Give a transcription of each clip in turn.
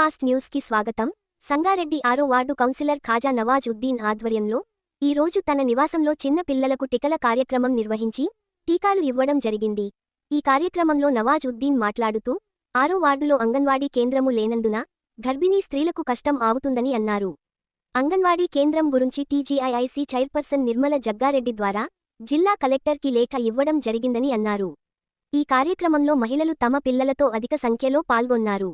Fast news కి స్వాగతం. సంగారెడ్డి 6వ వార్డు కౌన్సిలర్ ఖాజా నవాజ్ ఉద్దీన్ ఆధ్వర్యంలో ఈ రోజు తన నివాసంలో చిన్న పిల్లలకు టీకాల కార్యక్రమం నిర్వహించి టీకాలు ఇవ్వడం జరిగింది. ఈ కార్యక్రమంలో నవాజ్ ఉద్దీన్ మాట్లాడుతూ 6వ వార్డులో అంగన్వాడీ కేంద్రము లేనందున గర్భిణీ స్త్రీలకు కష్టం అవుతుందని అన్నారు. అంగన్వాడీ కేంద్రం గురించి టీజీఐఐసీ చైర్పర్సన్ నిర్మల జగ్గారెడ్డి ద్వారా జిల్లా కలెక్టర్కి లేఖ ఇవ్వడం జరిగిందని అన్నారు. ఈ కార్యక్రమంలో మహిళలు తమ పిల్లలతో అధిక సంఖ్యలో పాల్గొన్నారు.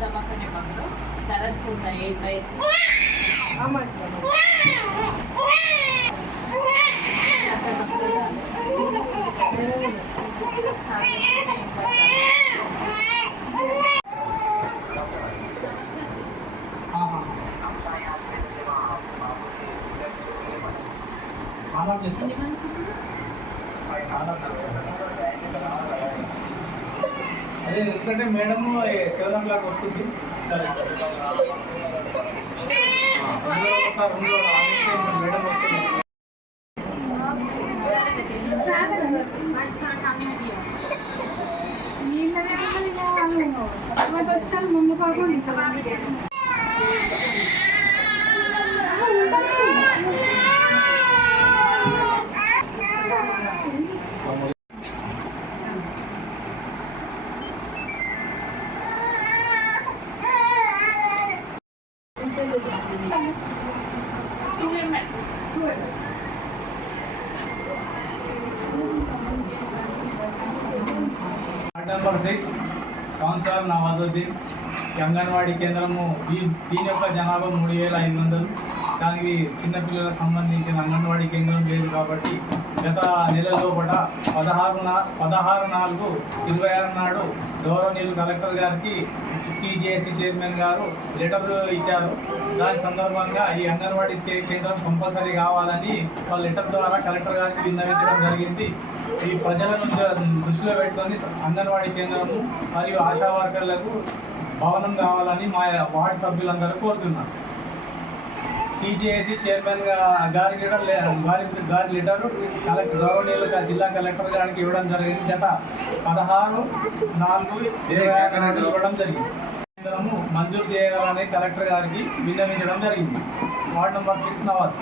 दमा करने पकड़ो दर्द होता है पैर అదే ఎందుకంటే మేడం 7 o'clock వస్తుంది. సరే సరే మేడం వస్తుంది. ముందు కాకుండా నెంబర్ 6 కౌన్సిలర్ నవాజుద్దీన్. అంగన్వాడీ కేంద్రము దీని యొక్క జనాభా 3500. దానికి చిన్నపిల్లలకు సంబంధించిన అంగన్వాడీ కేంద్రం లేదు కాబట్టి గత నెలలో కూడా 16/4/26 నాడు గౌరవనీయులు కలెక్టర్ గారికి టీజీఐసీ చైర్మన్ గారు లెటర్ ఇచ్చారు. దాని సందర్భంగా ఈ అంగన్వాడీ కేంద్రం కంపల్సరీ కావాలని వాళ్ళ లెటర్ ద్వారా కలెక్టర్ గారికి విన్నవించడం జరిగింది. ఈ ప్రజలను దృష్టిలో పెట్టుకొని అంగన్వాడీ కేంద్రము మరియు ఆశా వర్కర్లకు భవనం కావాలని మా వార్డు సభ్యులందరూ కోరుతున్నారు. టీజీఐసీ చైర్మన్ గారి లెటర్ గౌరవనీయులు జిల్లా కలెక్టర్ గారికి ఇవ్వడం జరిగింది. గత 16/4/26 ఇవ్వడం జరిగింది. కేంద్రము మంజూరు చేయగలని కలెక్టర్ గారికి విన్నవించడం జరిగింది. Ward number 6 Nawaz.